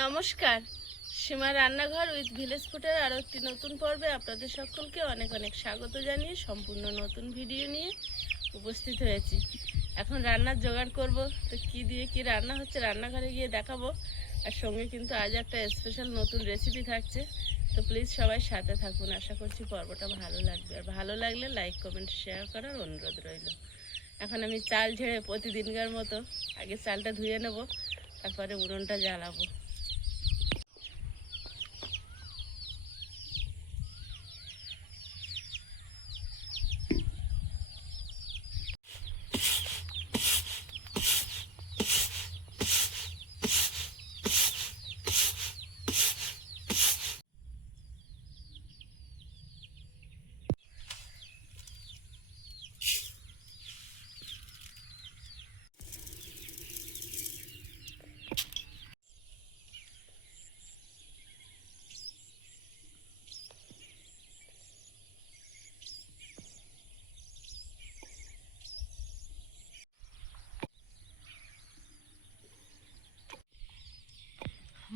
নমস্কার, সীমা রান্নাঘর with village ফুডের আরও একটি নতুন পর্বে আপনাদের সকলকে অনেক অনেক স্বাগত জানিয়ে সম্পূর্ণ নতুন ভিডিও নিয়ে উপস্থিত হয়েছি। এখন রান্নার জোগাড় করব, তো কী দিয়ে কী রান্না হচ্ছে রান্নাঘরে গিয়ে দেখাবো। আর সঙ্গে কিন্তু আজ একটা স্পেশাল নতুন রেসিপি থাকছে, তো প্লিজ সবাই সাথে থাকুন। আশা করছি পর্বটা ভালো লাগবে, আর ভালো লাগলে লাইক কমেন্ট শেয়ার করার অনুরোধ রইল। এখন আমি চাল ঝেড়ে প্রতিদিনকার মতো আগে চালটা ধুয়ে নেব, তারপরে উনুনটা জ্বালাবো।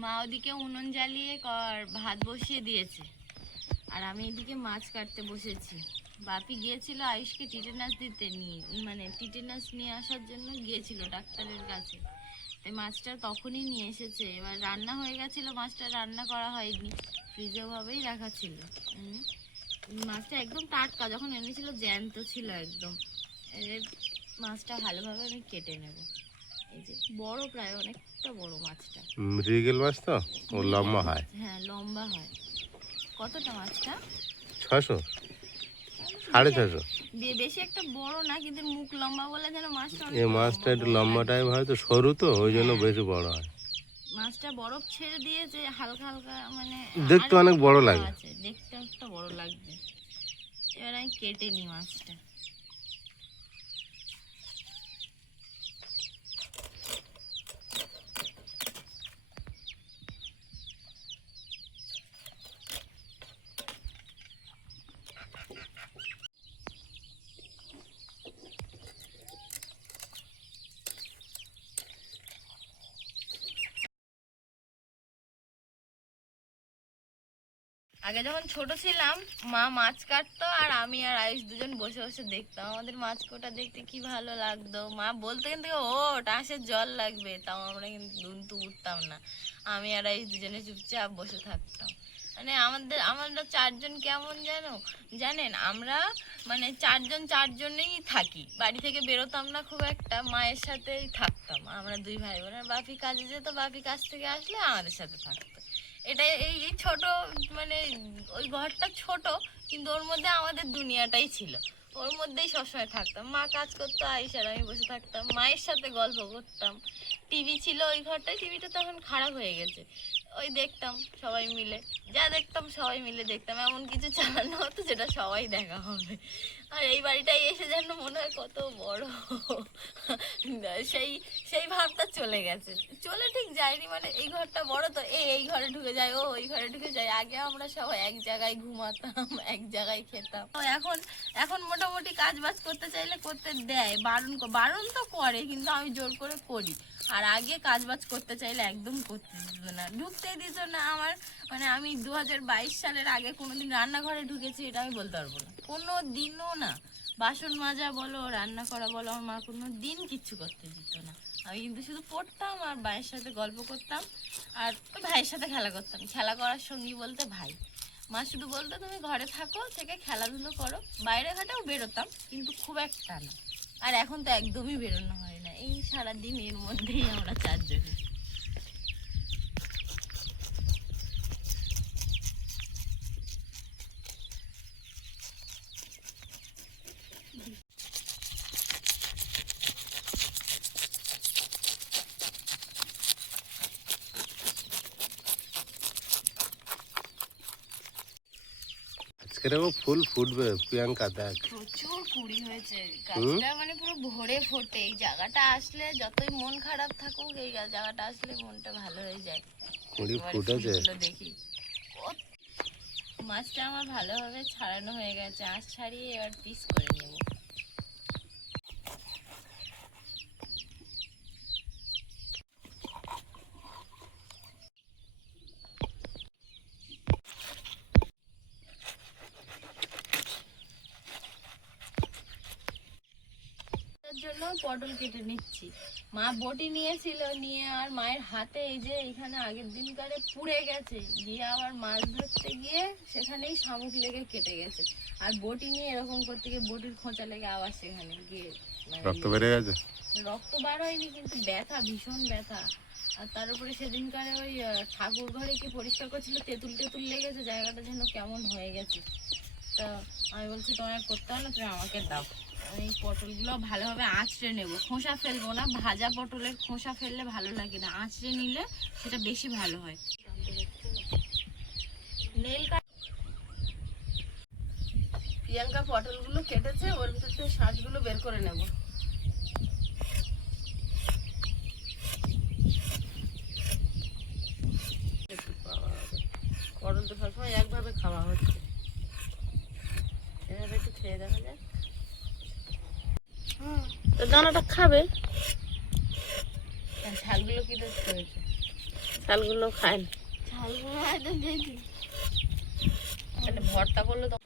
মা ওদিকে উনুন জ্বালিয়ে ভাত বসিয়ে দিয়েছে, আর আমি এদিকে মাছ কাটতে বসেছি। বাপি গিয়েছিল আয়ুষকে টিটেনাস দিতে, টিটেনাস নিয়ে আসার জন্য গিয়েছিল ডাক্তারের কাছে। তাই মাছটা তখনই নিয়ে এসেছে। এবার রান্না হয়ে গেছিলো, মাছটা রান্না করা হয়নি, ফ্রিজে ভাবেই রাখা ছিল। মাছটা একদম টাটকা, যখন এনেছিল জ্যান্ত ছিল একদম। মাছটা ভালোভাবে আমি কেটে নেব। এই যে বড়, প্রায় অনেকটা বড় মাছটা। মৃগেল মাছ তো ও লম্বা হয়। হ্যাঁ, লম্বা হয়। কতটা মাছটা? 600, 650। বেশি একটা বড় না, কিন্তু মুখ লম্বা বলে যেন মাছটা এই মাছটা একটু লম্বা টাইপ হয়, তো সরু তো ওই জন্য বেশি বড় হয়। মাছটা বরফ ছেড়ে দিয়েছে হালকা হালকা, দেখতে অনেক বড় লাগে। দেখতে একটা বড় লাগবে। এবার আমি কেটে নিই মাছটা। আগে যখন ছোট ছিলাম, মা মাছ কাটতো আর আমি আর আয়ুষ দুজন বসে বসে দেখতাম। আমাদের মাছ কাটা দেখতে কি ভালো লাগতো। মা বলতে কিন্তু ওঠ, আঁশের জল লাগবে, তাও আমরা কিন্তু উঠতাম না। আমি আর আয়ুষ দুজনে চুপচাপ বসে থাকতাম। আমরা চারজন কেমন জানেন, আমরা চারজনেই থাকি। বাড়ি থেকে বেরোতাম না খুব একটা, মায়ের সাথেই থাকতাম। আমরা দুই ভাই বোন। আর বাপি কাজে যেত, বাপি কাজ থেকে আসলে আমাদের সাথে থাকতো। এটা এই ছোট, ওই ঘরটা ছোট, কিন্তু ওর মধ্যে আমাদের দুনিয়াটাই ছিল। ওর মধ্যেই সবসময় থাকতাম। মা কাজ করতো, আয়ুষ আর আমি বসে থাকতাম, মায়ের সাথে গল্প করতাম। টিভি ছিল ওই ঘরটায়, টিভিটা তখন খারাপ হয়ে গেছে। ওই দেখতাম সবাই মিলে, যা দেখতাম সবাই মিলে দেখতাম। এমন কিছু চালানো হতো যেটা সবাই দেখা হবে। আর এই বাড়িটাই এসে যেন মনে হয় কত বড়। সেই সেই ভাবটা চলে গেছে। চলে ঠিক যায়নি, এই ঘরটা বড় তো, এই ঘরে ঢুকে যায়, ও ওই ঘরে ঢুকে যায়। আগে আমরা সবাই এক জায়গায় ঘুমাতাম, এক জায়গায় খেতাম। এখন এখন মোটামুটি কাজ বাজ করতে চাইলে করতে দেয়, বারণ তো করে, কিন্তু আমি জোর করে করি। আর আগে কাজ বাজ করতে চাইলে একদম করতে দিত না, ঢুকতেই দিত না। আমার আমি 2022 সালের আগে কোনোদিন রান্নাঘরে ঢুকেছি এটা আমি বলতে পারবো না, কোনো দিনও না। বাসন মাজা বলো, রান্না করা বলো, আমার মা কোনো দিন কিচ্ছু করতে দিত না। আমি কিন্তু শুধু পড়তাম আর ভাইয়ের সাথে গল্প করতাম, আর ভাইয়ের সাথে খেলা করতাম। খেলা করার সঙ্গী বলতে ভাই। মা শুধু বলতো তুমি ঘরে থাকো, থেকে খেলাধুলো করো। বাইরে ঘাটেও বেরোতাম, কিন্তু খুব একটা না। আর এখন তো একদমই বেরোনো হয় না, এই সারাদিন এর মধ্যেই আমরা চারজনে। এরকম ফুল ফুটবে প্রিয়াঙ্কা, দেখ প্রচুর কুড়ি হয়েছে। গাছটা পুরো ভরে ফোটে। এই জায়গাটা আসলে যতই মন খারাপ থাকুক, এই জায়গাটা আসলে মনটা ভালো হয়ে যায়। কুড়ি ফুটেছে। দেখি মাছটা আমার ভালোভাবে ছাড়ানো হয়ে গেছে। আঁশ ছাড়িয়ে এবার পিস করে নেব। পটল কেটে নিচ্ছি। মা বটি নিয়েছিল, নিয়ে আর মায়ের হাতে এই যে এখানে আগের দিনকারে পুড়ে গেছে, গিয়ে আবার মাছ ধরতে গিয়ে সেখানেই শামুক লেগে কেটে গেছে। আর বটি নিয়ে এরকম করতে গিয়ে বটির খোঁচা লেগে আবার সেখানে গিয়ে রক্ত বেড়ে গেছে। রক্ত বার হয়নি, কিন্তু ব্যথা, ভীষণ ব্যথা। আর তার উপরে সেদিনকারে ওই ঠাকুর ঘরে কি পরিষ্কার করছিল, তেঁতুল টেতুল লেগেছে, জায়গাটা যেন কেমন হয়ে গেছে। তা আমি বলছি তোমার করতে হবে না, তুমি আমাকে দাও। আমি পটলগুলো ভালোভাবে আঁচড়ে নেব, খোসা ফেলবো না, ভাজা পটলের খোসা ফেললে ভালো লাগে না, আঁচড়ে নিলে সেটা বেশি ভালো হয়। নেল প্রিয়াঙ্কা পটলগুলো কেটেছে, ওর ভিতর থেকে শাঁসগুলো বের করে নেব। পটল তো সবসময় একভাবে খাওয়া হচ্ছে, এভাবে একটু খেয়ে দেখা যায়। তো দানাটা খাবে, ঝালগুলো কি দেখতে হয়েছে? চালগুলো খায় না। তাহলে ভর্তা করলে তো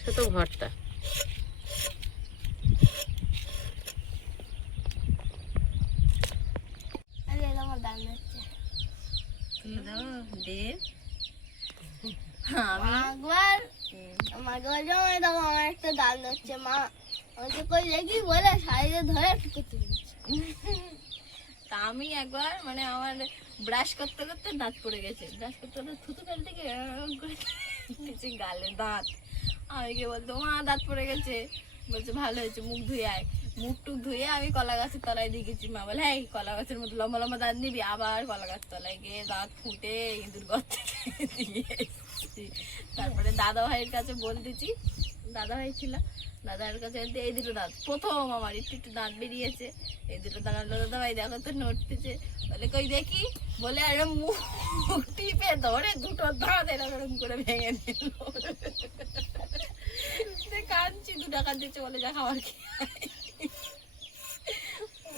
সে তো ভর্তা। তুলে দাও দেব। আমার একটা দাল হচ্ছে, মা আমাকে কই দেখি বলে শাড়িতে ধরে কেটে দিচ্ছে। তা আমি একবার মানে আমার ব্রাশ করতে করতে দাঁত পড়ে গেছে, ব্রাশ করতে করতে থুতু ফেলতে গিয়ে এরকম করে কিছু গালে দাঁত। আমি গিয়ে বলতো মা দাঁত পড়ে গেছে, বলছে ভালো হয়েছে মুখ ধুয়ে আয়। মুখ টুক ধুয়ে আমি কলা গাছের তলায় দিয়ে গেছি। মা বলে এই কলা গাছের মতো লম্বা লম্বা দাঁত নিবি, আবার কলা গাছ তলায় গিয়ে দাঁত ফুটে ইঁদুর গর্তে দিয়ে এসেছি। তারপরে দাদা ভাইয়ের কাছে বলতেছি, দাদা ভাই ছিল, দাদার কাছে এই দুটো দাঁত প্রথম আমার একটু একটু দাঁত বেরিয়েছে, এই দুটো দাঁড়ালো, দাদা ভাই দেখো তো নড়তেছে, বলে কই দেখি, বলে আর মুখ টিপে ধরে দুটো দাঁত এরকম করে ভেঙে নিল। কাঁদছি, 2 টাকা দিচ্ছে, বলে যা খাবার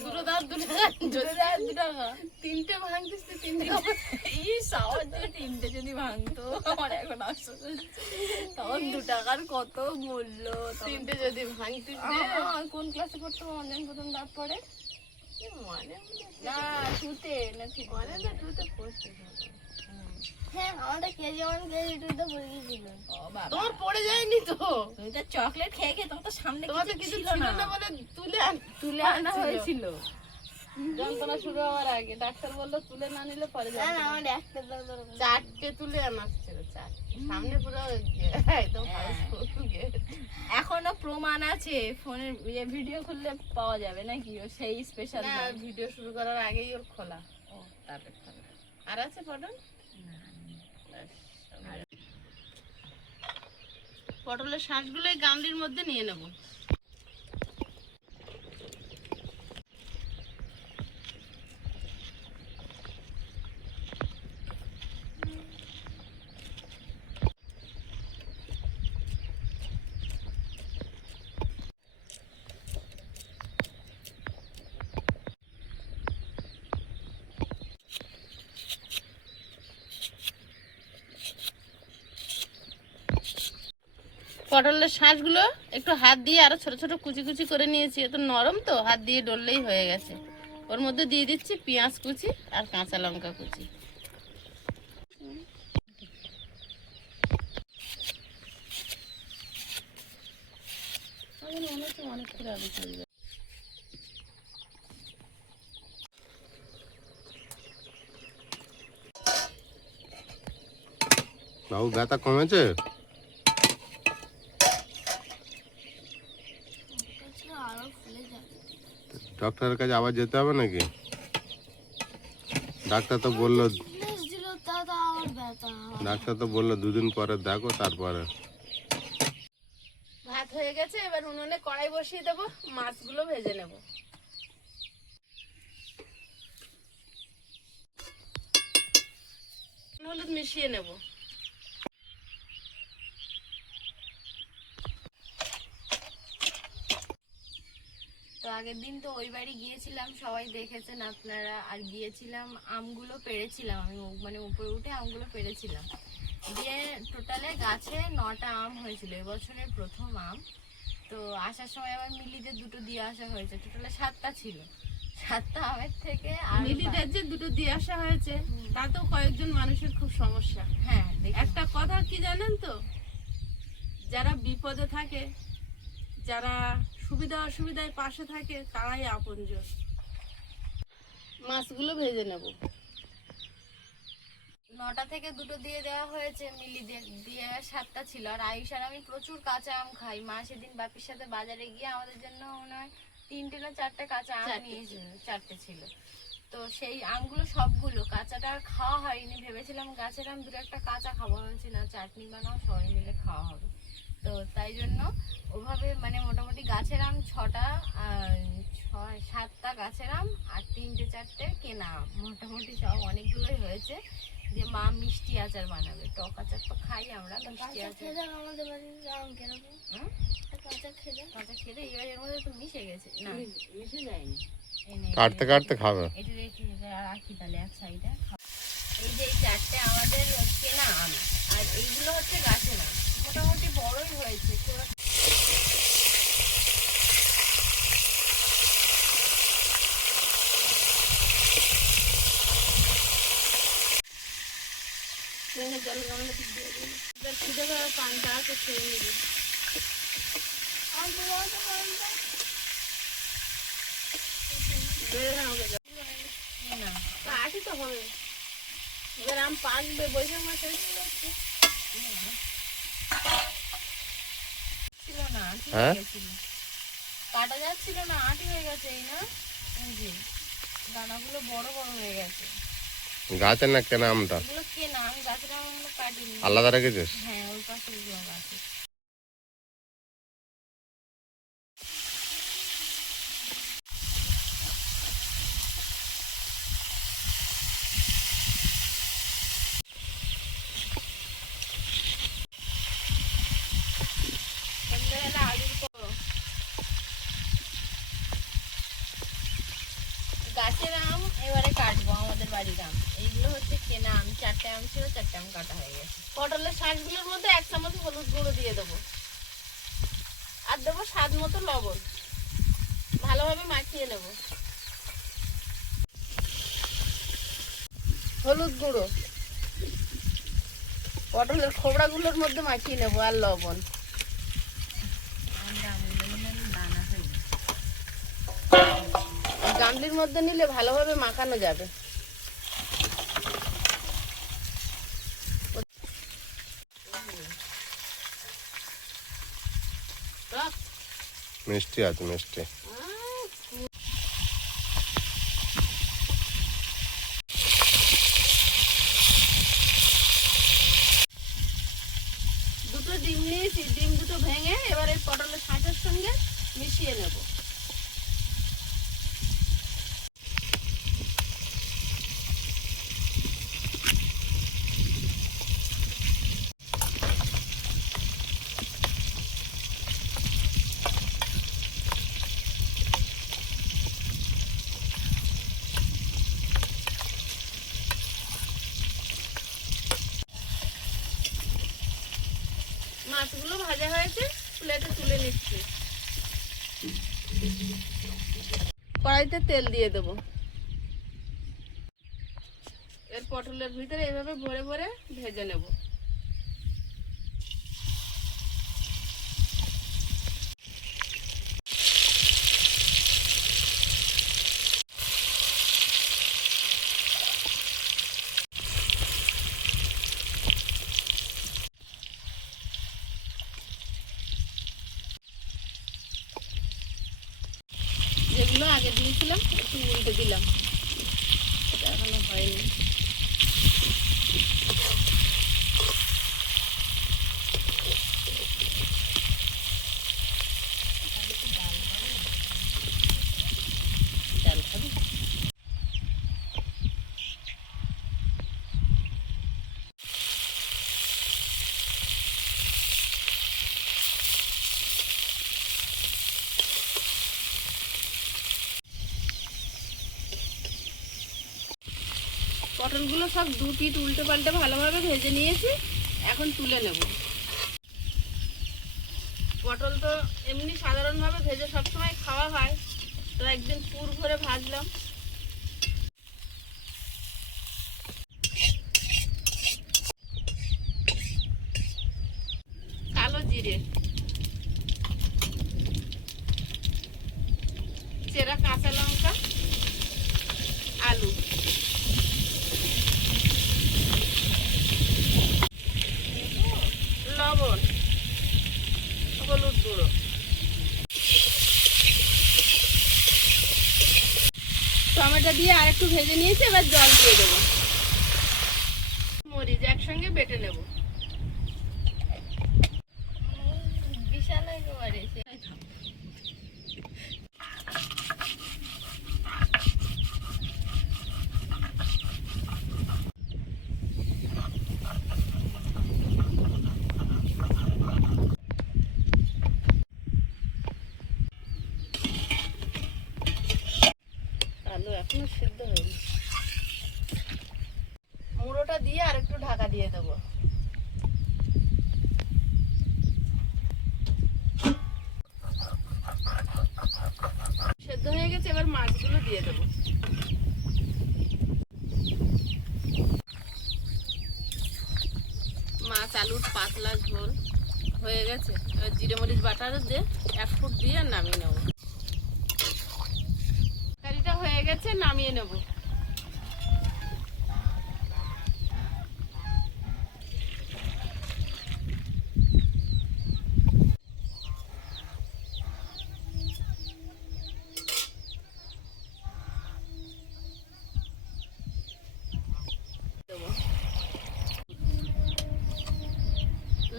দুটো দাঁত 2 টাকা, 2 টাকা 3টে ভাঙতিস, 3টে এই সাহস দিয়ে 3টে যদি ভাঙতো, আমার এখন আসতে তখন 2 টাকার কত মূল্য। 3টে যদি ভাঙতিস। কোন ক্লাসে পড়তো আমার প্রথম দাঁত পড়ে? মানে না টুতে, না ঠিক মানে না, তুই পড়ছিস। হ্যাঁ আমাদের কেজি 1 কেজি 2 তো পড়ে গেছিল। ও বাবা, তোমার পড়ে যায়নি তো? তুমি তো চকলেট খেয়ে খেয়ে তোমার তো সামনে তোমার তো কিছু কিছু ছিল না, বলে তুলে আনা হয়েছিল। যন্ত্রণা শুরু হওয়ার আগে ডাক্তার বললো তুলে না নিলে পরে না না যাবে। আমার একটা দাঁত ওরকম। 4টে তুলে আনা ছিল, 4 সামনে পুরো একদম এখনো প্রমাণ আছে, ফোনের ভিডিও খুললে পাওয়া যাবে নাকি ও সেই স্পেশাল? না, ভিডিও শুরু করার আগেই ওর খোলা। ও তারপরে খোলা। আর আছে পটল? পটলের শাঁসগুলো এই গামলির মধ্যে নিয়ে নেব। পটলের শাঁসগুলো একটু হাত দিয়ে আরো ছোট ছোট কুচি কুচি করে নিয়েছি, এত নরম তো হাত দিয়ে ডললেই হয়ে গেছে। ওর মধ্যে দিয়ে দিচ্ছি পেঁয়াজ কুচি আর কাঁচা লঙ্কা কুচি। অনেক করে আলু চলবে। বাবু ব্যথা কমেছে? আরো ফুলে যাবে। ডক্টরের কাছে আবার যেতে হবে নাকি? ডাক্তার তো বললো, ফ্লেশ দিল তা তো আবার ব্যথা হয়। ডাক্তার তো বললো 2 দিন পরে দেখো, তারপরে। ভাত হয়ে গেছে, এবার উনুনে কড়াই বসিয়ে দেবো, মাছগুলো ভেজে নেব। হলুদ মিশিয়ে নেব। তো আগের দিন তো ওই বাড়ি গিয়েছিলাম, সবাই দেখেছেন আপনারা, আর গিয়েছিলাম আমগুলো পেড়েছিলাম আমি, মানে উপরে উঠে আমগুলো পেড়েছিলাম, দিয়ে টোটালে গাছে 9টা আম হয়েছিল, এবছরের প্রথম আম। তো আসার সময় আবার মিলিদের দুটো দিয়ে আসা হয়েছে, টোটালে 7টা ছিল। 7টা আমের থেকে আর মিলিদের যে দুটো দিয়ে আসা হয়েছে তাতেও কয়েকজন মানুষের খুব সমস্যা। হ্যাঁ দেখুন। একটা কথা কি জানেন তো, যারা বিপদে থাকে, যারা সুবিধা অসুবিধায় পাশে থাকে, তারাই আপনজন। মাছগুলো ভেজে নেব। 9টা থেকে দুটো দিয়ে দেওয়া হয়েছে, মিলিদের দিয়ে 7টা ছিল। আর আয়ুষ আর আমি প্রচুর কাঁচা আম খাই। মা সেদিন বাপির সাথে বাজারে গিয়ে আমাদের জন্য মনে হয় 3টে না 4টে কাঁচা আম নিয়েছিল, 4টে ছিল। তো সেই আমগুলো সবগুলো কাঁচাটা আর খাওয়া হয়নি, ভেবেছিলাম গাছের আম দুটো একটা কাঁচা খাবো, হয়েছে না চাটনি বানাও সবাই মিলে খাওয়া হবে। তো তাই জন্য ওভাবে মানে মোটামুটি গাছের আম 6টা, 7টা গাছের আম আর 3টে 4টে কেনা আম, মোটামুটি সব অনেকগুলোই হয়েছে। যে মা মিষ্টি আচার বানাবে, টক আচার তো খাই আমরা, মিষ্টি আচার। খেলে আমাদের বাড়ির আম কিরকম? কাঁচা খেলে কাঁচা খেলে এর মধ্যে তো মিশে গেছে না, মিশে যায়নি। এই নে, কাটতে কাটতে খাবে। এটা রেখে রাখি তাহলে এক সাইডে। এই যে এই 4টে আমাদের কেনা আম, আর এইগুলো হচ্ছে গাছের আম, মোটামুটি বড়ই হয়েছে। খুব একটা জলের গামলা দিয়ে দিন। এবার খিদে করে পানটা আছে খেয়ে নিবি। আম তো বলতে পারেন না। বেড়ে না হবে না আটি তো হবে। এবার আম পাকবে, বৈশাখ মাসে ছিল না, আঁটি হ্যাঁ? হয়ে গেছিল, কাটা যাচ্ছিল না, আঁটি হয়ে গেছে। এই না, এই যে দানাগুলো বড় বড় হয়ে গেছে। গাছের না কেনা আমটা এগুলো কেনা, আমি গাছের আমগুলো কাটিনি। আলাদা রেখেছিস? হ্যাঁ ওই পাশে ওগুলো গাছে। সন্ধ্যাবেলা আলুর গাছের আম এবারে কাটবো, আমাদের বাড়ির আম। এইগুলো হচ্ছে কেনা আম, 4টে আম ছিল, 4টে আম কাটা হয়ে গেছে। পটলের শাকগুলোর মধ্যে 1 চামচ হলুদ গুঁড়ো দিয়ে দেবো, আর দেবো স্বাদ মতো লবণ। ভালোভাবে মাখিয়ে নেব। হলুদ গুঁড়ো পটলের খোবড়াগুলোর মধ্যে মাখিয়ে নেব, আর লবণ। দানা হয়ে গামলির মধ্যে নিলে ভালোভাবে মাখানো যাবে। মিষ্টি আছে, মিষ্টি। দুটো ডিম নিয়েছি, ডিম দুটো ভেঙে এবার এই পটলের শাঁসের সঙ্গে মিশিয়ে নেব। মাছগুলো ভাজা হয়েছে, প্লেটে তুলে নিচ্ছি। কড়াইতে তেল দিয়ে দেব। এর পটলের ভিতরে এভাবে ভরে ভরে ভেজে নেব। যেগুলো আগে দিয়েছিলাম একটু উল্টে দিলাম, এটা এখনো হয়নি। ডাল খাবি? পটলগুলো সব 2 পিঠ উল্টে পাল্টে ভালোভাবে ভেজে নিয়েছি, এখন তুলে নেব। পটল তো এমনি সাধারণভাবে ভেজে সবসময় খাওয়া হয়, তো একদিন পুর ভরে ভাজলাম। কালো জিরে, চেরা কাঁচা লঙ্কা, আলু, লবণ, হলুদ গুঁড়ো, টমেটো দিয়ে আর একটু ভেজে নিয়েছি, এবার জল দিয়ে দেবো। মরিচ একসঙ্গে বেটে নেব। বিশাল একেবারে আলু এখনো সিদ্ধ হয়নি। মুড়োটা দিয়ে আর একটু ঢাকা দিয়ে দেবো। সেদ্ধ হয়ে গেছে, এবার মাছগুলো দিয়ে দেবো। মাছ আলুর পাতলা ঝোল হয়ে গেছে, এবার জিরে মরিচ বাটা দিয়ে 1 ফুট দিয়ে নামিয়ে নেব। তরকারিটা হয়ে গেছে, নামিয়ে নেব।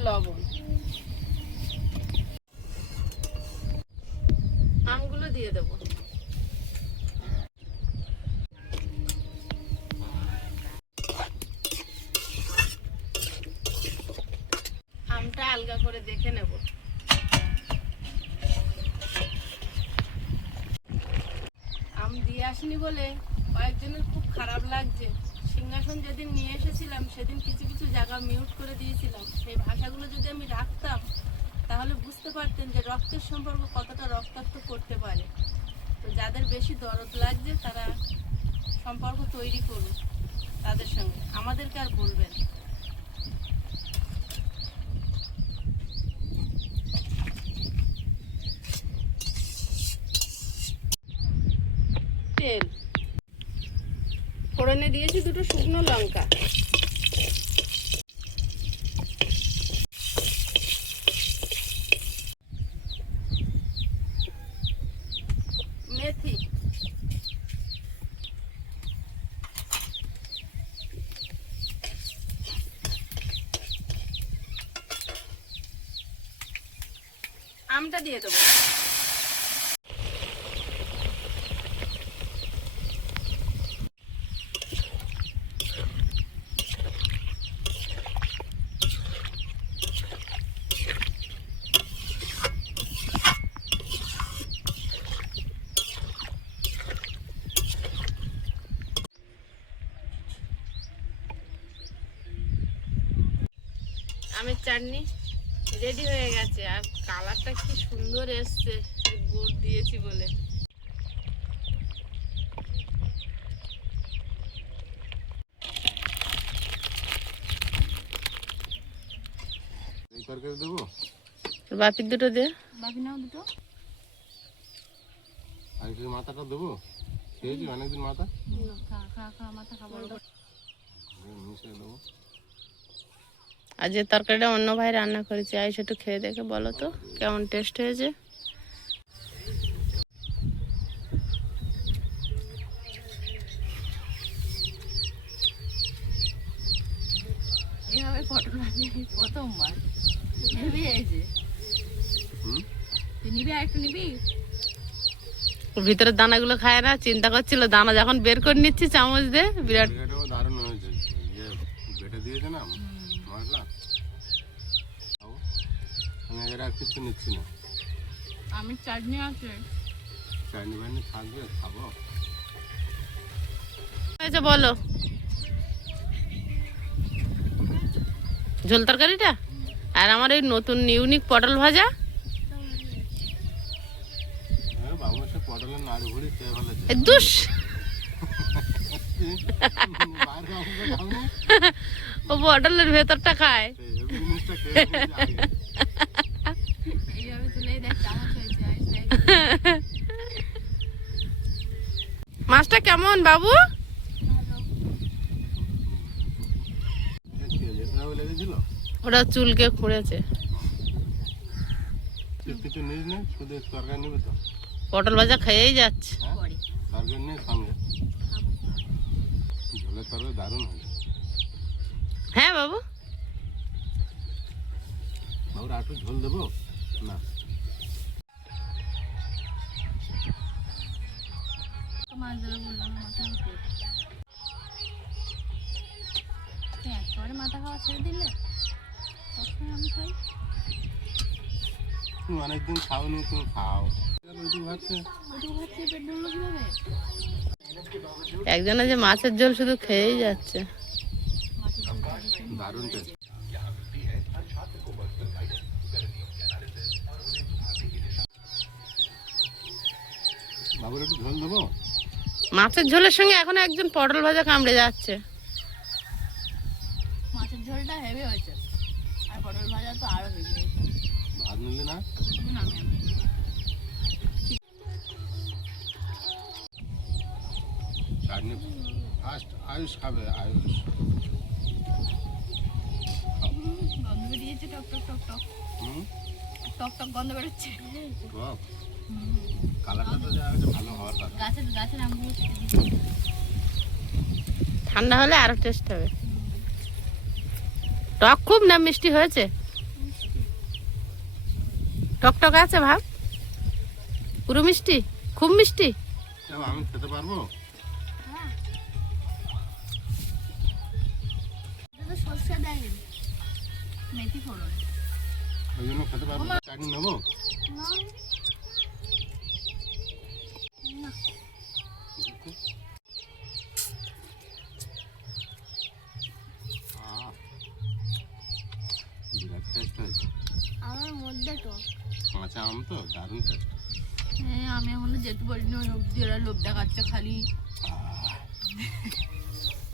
লবণ, আমগুলো দিয়ে দেবো। আমটা আলগা করে দেখে নেব। আম দিয়ে আসিনি বলে কয়েকজনের খুব খারাপ লাগছে। সিংহাসন যেদিন নিয়ে এসেছিলাম সেদিন কিছু কিছু জায়গা মিউট করে দিয়েছিলাম। সেই ভাষাগুলো যদি আমি রাখতাম তাহলে বুঝতে পারতেন যে রক্তের সম্পর্ক কতটা রক্তাক্ত করতে পারে। তো যাদের বেশি দরদ লাগছে তারা সম্পর্ক তৈরি করুন তাদের সঙ্গে, আমাদেরকে আর বলবেন। তেল ফোড়নে দিয়েছি 2টো শুকনো লঙ্কা, মেথি, আমটা দিয়ে দেবো। আমের চাটনি রেডি হয়ে গেছে, আর কালারটা কি সুন্দর এসছে গুড় দিয়েছি বলে। এই তরকারি দেবো, বাপির 2টো দে। বাকি নাও দুটো। আর একটু মাথাটা দেবো, খেয়েছি অনেকদিন মাথা, খা খা খা, মাথা খাবো। মিশিয়ে দেবো। আর যে তরকারিটা অন্য ভাই রান্না করেছে, আইসে একটু খেয়ে দেখে বলো তো কেমন টেস্ট হয়েছে। এভাবে পটল ভাজি প্রথমবার। নিবি এই যে, তুই নিবি আর একটু নিবি। ভিতরের দানাগুলো খায় না, চিন্তা করছিল দানা যখন বের করে নিচ্ছি চামচ দিয়ে বিরাট। তরকারিটাও দারুণ হয়েছে, ইয়ে বেটে দিয়েছে না মশলা। খাবো, আমি আগে আর কিছু নিচ্ছি না। আমি চাটনি আছে, চাটনি বাটনি থাকবে, খাবো। হয়েছে বলো, ঝোল তরকারিটা আর আমার এই নতুন ইউনিক পটল ভাজা। এ দুস বাইরে অঙ্ক খাওনি ও বটলের ভেতরটা খায়। এই জিনিসটা খেয়ে নিয়েছি আগে। এইভাবে তুলেই দেখ চামচ হয়েছে আইস দেখ। মাছটা কেমন বাবু? তেলে লেগেছিল ওরা চুলকে খুঁড়েছে। কিছু নিস না, শুধু তরকারি নেবে তো? পটল ভাজা খেয়েই যাচ্ছে। হ্যাঁ তরকারি নিয়ে সঙ্গে ঝোলের তরকারি দারুণ হয়েছে। হ্যাঁ বাবু, বাবুরা একটু ঝোল দেবো না? মাছ ধরে বললাম মাথা একেবারে মাথা খাওয়া ছেড়ে দিলে সবসময় আমি খাই। তুমি অনেকদিন খাওনি, তুমি খাও। ওইটুকু ভাবছে ওটুকু ভাত খেয়ে পেট ভরলো কিভাবে? একজনে যে মাছের ঝোল শুধু খেয়েই যাচ্ছে। দারুণ টেস্ট। বাবুর একটু ঝোল দেবো? মাছের ঝোলের সঙ্গে এখন একজন পটল ভাজা কামড়ে যাচ্ছে। মাছের ঝোলটা হেভি হয়েছে আর পটল ভাজা তো আরো হেভি হয়েছে। ভাত নিলে না? চাটনি ফার্স্ট আয়ুষ খাবে, আয়ুষ। গন্ধ বেরিয়েছে টক টক টক টক হুম টক টক গন্ধ বেরোচ্ছে। টক কালারটা তো যা আছে ভালো হওয়ার কথা। গাছের আমগুলো কেটে দিয়েছে। ঠান্ডা হলে আরো টেস্ট হবে। টক খুব না মিষ্টি হয়েছে? টক টক আছে ভাব, পুরো মিষ্টি, খুব মিষ্টি। এবার আমি খেতে পারবো? এটা তো সর্ষে দেয়নি। মেথি ফোড়ন ওই জন্য খেতে পারবো। চাটনি নেবো? বিরাট টেস্ট হয়েছে। আমার মধ্যে তো কাঁচা আম তো দারুণ টেস্ট। হ্যাঁ আমি এখনো যেতে পারিনি, ওই অব্দি ওরা লোভ দেখাচ্ছে খালি।